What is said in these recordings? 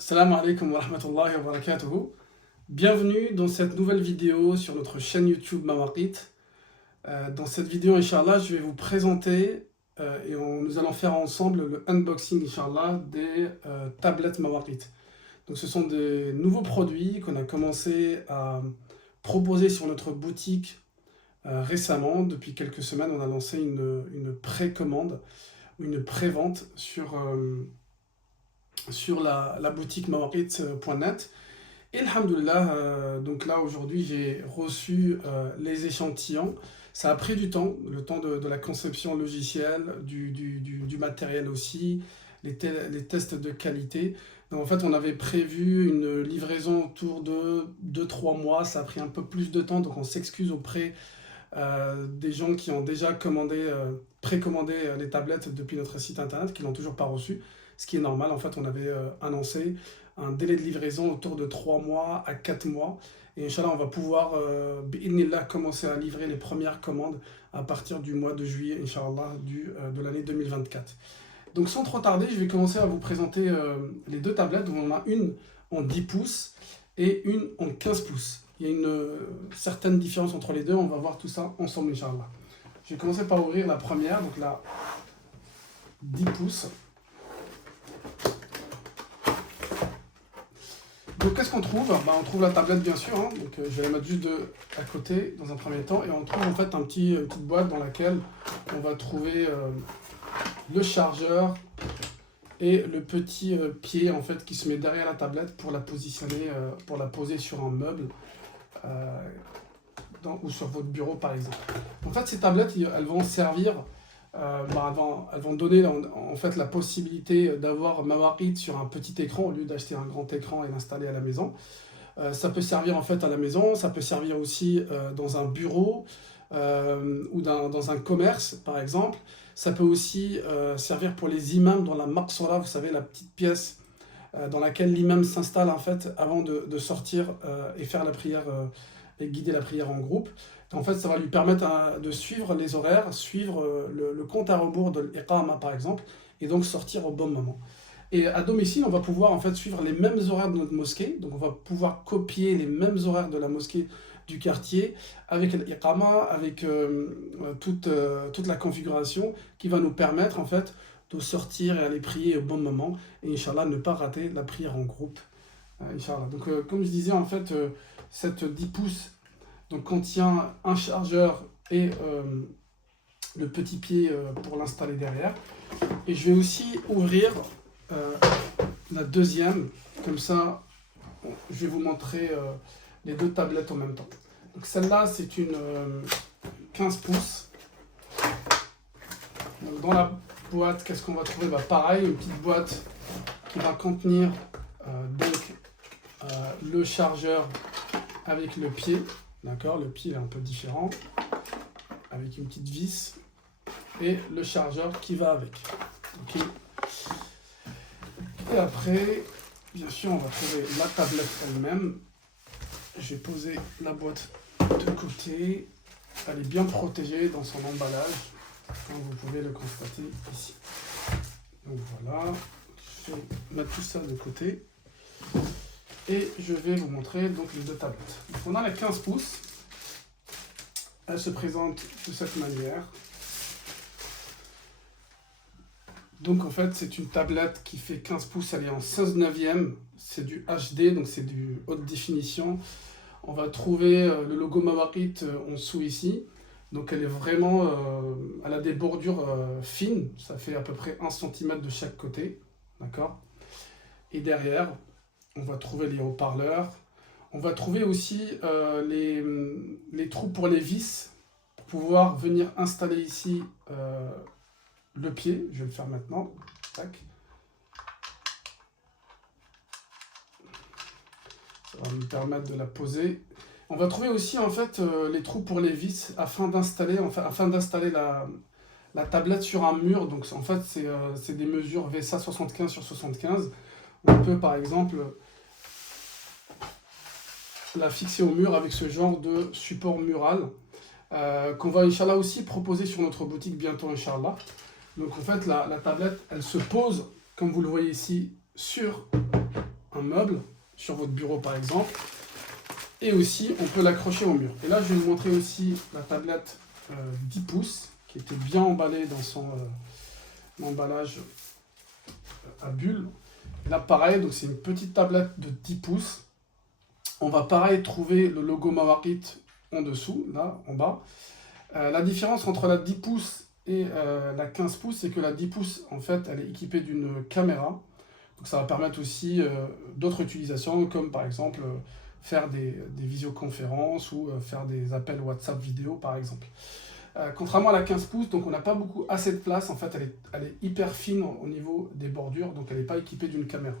Salam alaikum wa rahmatullahi wa barakatuhu. Bienvenue dans cette nouvelle vidéo sur notre chaîne YouTube Mawaqit. Dans cette vidéo, Inch'Allah, je vais vous présenter nous allons faire ensemble le unboxing, Inch'Allah, des tablettes Mawaqit. Donc, ce sont des nouveaux produits qu'on a commencé à proposer sur notre boutique récemment. Depuis quelques semaines, on a lancé une précommande, une prévente sur la boutique mawaqit.net. Et alhamdoulilah, donc là aujourd'hui j'ai reçu les échantillons. Ça a pris du temps, le temps de la conception logicielle, du matériel aussi, les tests de qualité. Donc en fait on avait prévu une livraison autour de 2-3 mois, ça a pris un peu plus de temps, donc on s'excuse auprès des gens qui ont déjà précommandé les tablettes depuis notre site internet, qui n'ont toujours pas reçu, ce qui est normal. En fait, on avait annoncé un délai de livraison autour de 3 mois à 4 mois. Et Inch'Allah, on va pouvoir, bi'idhnillah, commencer à livrer les premières commandes à partir du mois de juillet, Inch'Allah, de l'année 2024. Donc sans trop tarder, je vais commencer à vous présenter les deux tablettes. Donc, on a une en 10 pouces et une en 15 pouces. Il y a une certaine différence entre les deux, on va voir tout ça ensemble, Inch'Allah. Je vais commencer par ouvrir la première, donc la 10 pouces. Donc qu'est-ce qu'on trouve? On trouve la tablette bien sûr, hein. Donc, je vais la mettre juste à côté dans un premier temps. Et on trouve en fait une petite boîte dans laquelle on va trouver le chargeur et le petit pied en fait qui se met derrière la tablette pour la positionner, pour la poser sur un meuble ou sur votre bureau par exemple. En fait ces tablettes elles vont servir, elles vont donner en fait la possibilité d'avoir Mawaqit sur un petit écran au lieu d'acheter un grand écran et l'installer à la maison. Ça peut servir en fait à la maison, ça peut servir aussi dans un bureau ou dans un commerce par exemple. Ça peut aussi servir pour les imams dans la maqsora, vous savez, la petite pièce dans laquelle l'imam s'installe en fait avant de sortir et faire la prière et guider la prière en groupe. En fait, ça va lui permettre de suivre les horaires, suivre le compte à rebours de l'iqama par exemple, et donc sortir au bon moment. Et à domicile, on va pouvoir en fait suivre les mêmes horaires de notre mosquée, donc on va pouvoir copier les mêmes horaires de la mosquée du quartier avec l'iqama, avec toute la configuration qui va nous permettre en fait de sortir et aller prier au bon moment et Inch'Allah ne pas rater la prière en groupe. Inch'Allah. Donc comme je disais en fait, cette 10 pouces donc, contient un chargeur et le petit pied pour l'installer derrière. Et je vais aussi ouvrir la deuxième, comme ça je vais vous montrer les deux tablettes en même temps. Donc celle-là c'est une 15 pouces. Donc, dans la boîte, qu'est-ce qu'on va trouver? Pareil, une petite boîte qui va contenir le chargeur avec le pied. D'accord, le pied est un peu différent, avec une petite vis, et le chargeur qui va avec. Okay. Et après, bien sûr, on va trouver la tablette elle-même. Je vais poser la boîte de côté. Elle est bien protégée dans son emballage, comme vous pouvez le constater ici. Donc voilà, je vais mettre tout ça de côté. Et je vais vous montrer donc les deux tablettes. Donc on a la 15 pouces. Elle se présente de cette manière. Donc en fait c'est une tablette qui fait 15 pouces, elle est en 16/9. C'est du HD, donc c'est du haute définition. On va trouver le logo Mawaqit en dessous ici. Donc elle est vraiment, elle a des bordures fines, ça fait à peu près 1 cm de chaque côté. D'accord. Et derrière, on va trouver les haut-parleurs. On va trouver aussi les trous pour les vis, pour pouvoir venir installer ici le pied. Je vais le faire maintenant. Tac. Ça va me permettre de la poser. On va trouver aussi en fait les trous pour les vis afin d'installer la tablette sur un mur. Donc en fait c'est des mesures VSA 75/75. On peut par exemple la fixer au mur avec ce genre de support mural qu'on va Inch'Allah aussi proposer sur notre boutique bientôt Inch'Allah. Donc en fait la tablette elle se pose comme vous le voyez ici sur un un meuble sur votre bureau par exemple. Et aussi, on peut l'accrocher au mur. Et là, je vais vous montrer aussi la tablette 10 pouces qui était bien emballée dans son emballage à bulles. Et là, pareil, donc c'est une petite tablette de 10 pouces. On va pareil trouver le logo Mawarit en dessous, là, en bas. La différence entre la 10 pouces et la 15 pouces, c'est que la 10 pouces, en fait, elle est équipée d'une caméra. Donc ça va permettre aussi d'autres utilisations, comme par exemple faire des visioconférences ou faire des appels WhatsApp vidéo, par exemple. Contrairement à la 15 pouces, donc on n'a pas assez de place. En fait, elle est hyper fine au niveau des bordures, donc elle n'est pas équipée d'une caméra.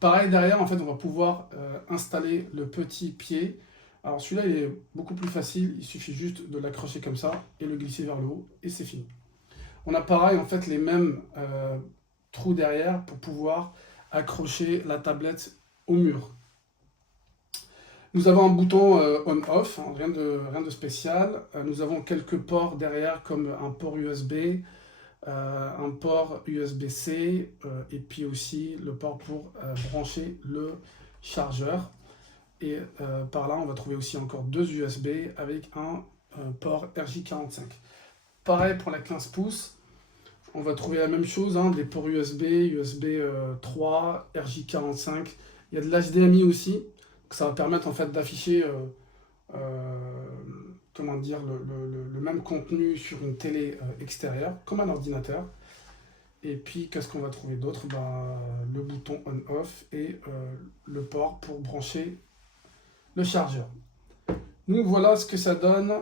Pareil, derrière, en fait, on va pouvoir installer le petit pied. Alors celui-là, il est beaucoup plus facile. Il suffit juste de l'accrocher comme ça et le glisser vers le haut, et c'est fini. On a pareil, en fait, les mêmes trous derrière pour pouvoir accrocher la tablette au mur. Nous avons un bouton on-off, hein, rien de spécial. Nous avons quelques ports derrière, comme un port USB, un port USB-C, et puis aussi le port pour brancher le chargeur. Et par là, on va trouver aussi encore deux USB avec un port RJ45. Pareil pour la 15 pouces. On va trouver la même chose, hein, des ports USB, USB 3, RJ45. Il y a de l'HDMI aussi. Ça va permettre en fait d'afficher comment dire, le même contenu sur une télé extérieure, comme un ordinateur. Et puis, qu'est-ce qu'on va trouver d'autre? Le bouton on-off et le port pour brancher le chargeur. Donc voilà ce que ça donne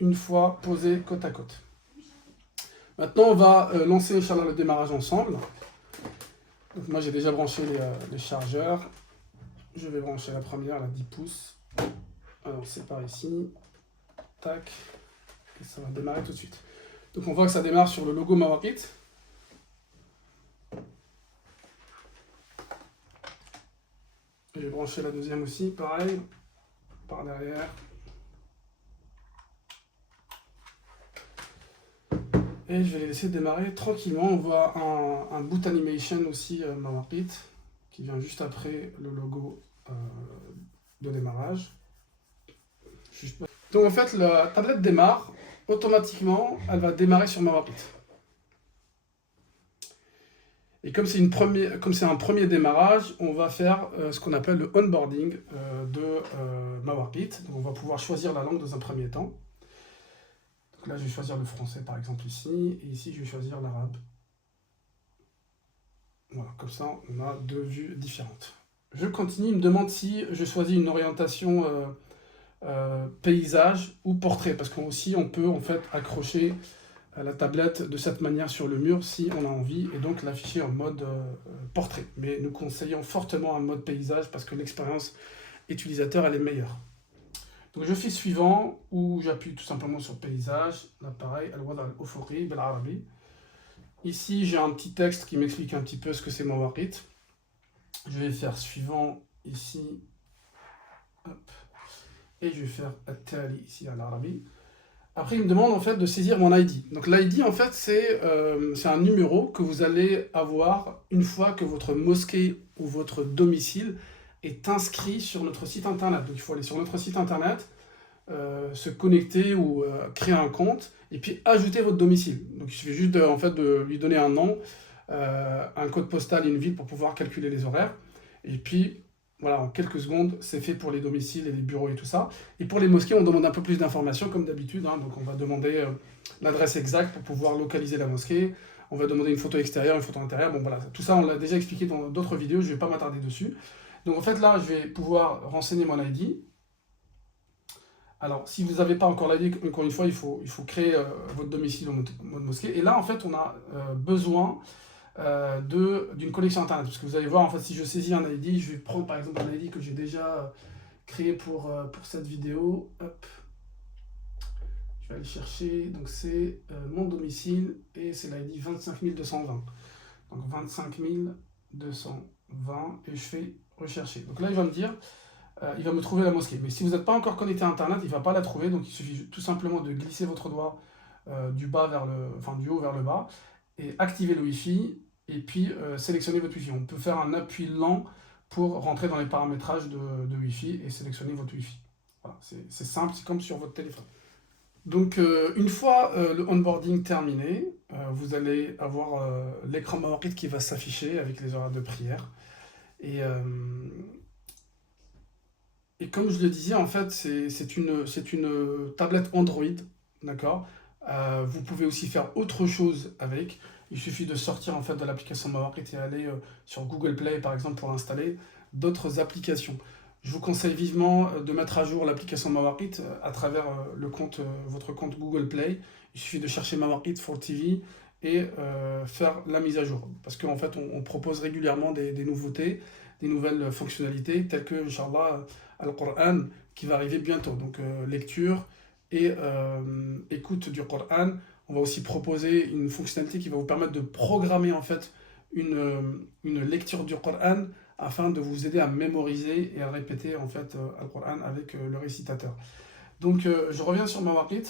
une fois posé côte à côte. Maintenant, on va lancer Inch'Allah le démarrage ensemble. Donc moi, j'ai déjà branché les chargeurs. Je vais brancher la première, la 10 pouces. Alors, c'est par ici. Tac. Et ça va démarrer tout de suite. Donc, on voit que ça démarre sur le logo Mawarit. Je vais brancher la deuxième aussi, pareil. Par derrière. Et je vais les laisser démarrer tranquillement. On voit un boot animation aussi Mawarit qui vient juste après le logo de démarrage. Donc en fait, la tablette démarre automatiquement, elle va démarrer sur Mawarit. Et comme c'est un premier démarrage, on va faire ce qu'on appelle le onboarding de Mawarit. Donc on va pouvoir choisir la langue dans un premier temps. Donc là, je vais choisir le français par exemple ici, et ici je vais choisir l'arabe. Voilà, comme ça on a deux vues différentes. Je continue, il me demande si je choisis une orientation paysage ou portrait, parce qu'aussi on peut en fait accrocher la tablette de cette manière sur le mur si on a envie, et donc l'afficher en mode portrait. Mais nous conseillons fortement un mode paysage parce que l'expérience utilisateur elle est meilleure. Donc je fais suivant, où j'appuie tout simplement sur paysage, là pareil, al-wada al-ufuri bil-arabi. Ici j'ai un petit texte qui m'explique un petit peu ce que c'est Mawarit. Je vais faire suivant ici, hop, et je vais faire at-tali ici à l'arabi. Après il me demande en fait de saisir mon ID. Donc l'ID en fait c'est un numéro que vous allez avoir une fois que votre mosquée ou votre domicile est inscrit sur notre site internet. Donc il faut aller sur notre site internet, se connecter ou créer un compte et puis ajouter votre domicile. Donc il suffit juste de lui donner un nom, un code postal et une ville pour pouvoir calculer les horaires. Et puis voilà, en quelques secondes, c'est fait pour les domiciles et les bureaux et tout ça. Et pour les mosquées, on demande un peu plus d'informations comme d'habitude. Hein. Donc on va demander l'adresse exacte pour pouvoir localiser la mosquée. On va demander une photo extérieure, une photo intérieure. Bon voilà, tout ça on l'a déjà expliqué dans d'autres vidéos, je ne vais pas m'attarder dessus. Donc en fait là, je vais pouvoir renseigner mon ID. Alors si vous n'avez pas encore l'ID, encore une fois, il faut créer votre domicile en mode mosquée. Et là en fait, on a besoin d'une connexion internet, parce que vous allez voir en fait si je saisis un ID, je vais prendre par exemple un ID que j'ai déjà créé pour cette vidéo. Hop. Je vais aller chercher, donc c'est mon domicile et c'est l'ID 25220. Donc 25220 et je fais rechercher. Donc là il va me dire, il va me trouver la mosquée. Mais si vous n'êtes pas encore connecté à internet, il ne va pas la trouver, donc il suffit tout simplement de glisser votre doigt du haut vers le bas et activer le Wi-Fi. et puis sélectionner votre Wi-Fi. On peut faire un appui lent pour rentrer dans les paramétrages de Wi-Fi et sélectionner votre Wi-Fi. Voilà, c'est simple, c'est comme sur votre téléphone. Donc, une fois le onboarding terminé, vous allez avoir l'écran Mawarid qui va s'afficher avec les horaires de prière. Et, euh, et comme je le disais, en fait, c'est une tablette Android, d'accord? Vous pouvez aussi faire autre chose avec. Il suffit de sortir en fait de l'application Mawarid et aller sur Google Play, par exemple, pour installer d'autres applications. Je vous conseille vivement de mettre à jour l'application Mawarid à travers votre compte Google Play. Il suffit de chercher Mawarid for TV et faire la mise à jour. Parce qu'en fait, on propose régulièrement des nouveautés, des nouvelles fonctionnalités, telles que, Inch'Allah, Al-Qur'an, qui va arriver bientôt. Donc, lecture et écoute du Qur'an. On va aussi proposer une fonctionnalité qui va vous permettre de programmer en fait une lecture du Qur'an afin de vous aider à mémoriser et à répéter en fait Al-Qur'an avec le récitateur. Donc je reviens sur Mawarid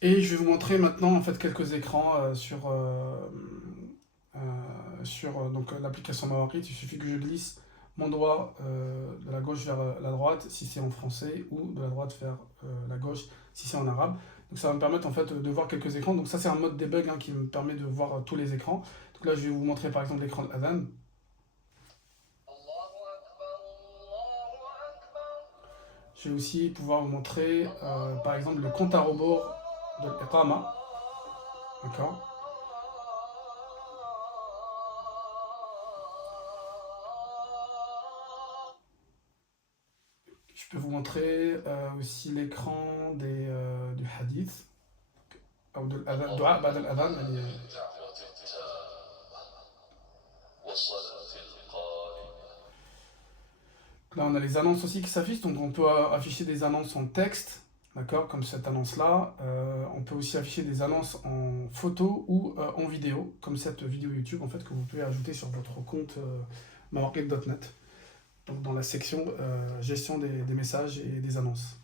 et je vais vous montrer maintenant en fait quelques écrans sur donc l'application Mawarid. Il suffit que je glisse mon doigt de la gauche vers la droite si c'est en français ou de la droite vers la gauche si c'est en arabe. Donc ça va me permettre en fait de voir quelques écrans. Donc ça c'est un mode debug qui me permet de voir tous les écrans. Donc là je vais vous montrer par exemple l'écran de l'adhan. Je vais aussi pouvoir vous montrer par exemple le compte à rebours de l'Iqama. D'accord. Je peux vous montrer aussi l'écran du hadith, ou de l'adhan, بعد الأذان, Là, on a les annonces aussi qui s'affichent, donc on peut afficher des annonces en texte, d'accord, comme cette annonce-là. On peut aussi afficher des annonces en photo ou en vidéo, comme cette vidéo YouTube, en fait, que vous pouvez ajouter sur votre compte mawarid.net, donc dans la section gestion des messages et des annonces.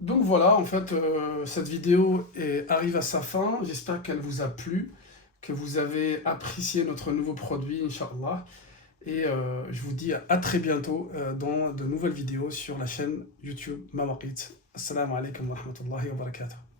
Donc voilà, en fait, cette vidéo arrive à sa fin. J'espère qu'elle vous a plu, que vous avez apprécié notre nouveau produit, Inch'Allah. Et je vous dis à très bientôt dans de nouvelles vidéos sur la chaîne YouTube Mawarid. Assalamu alaikum wa rahmatullahi wa barakatuh.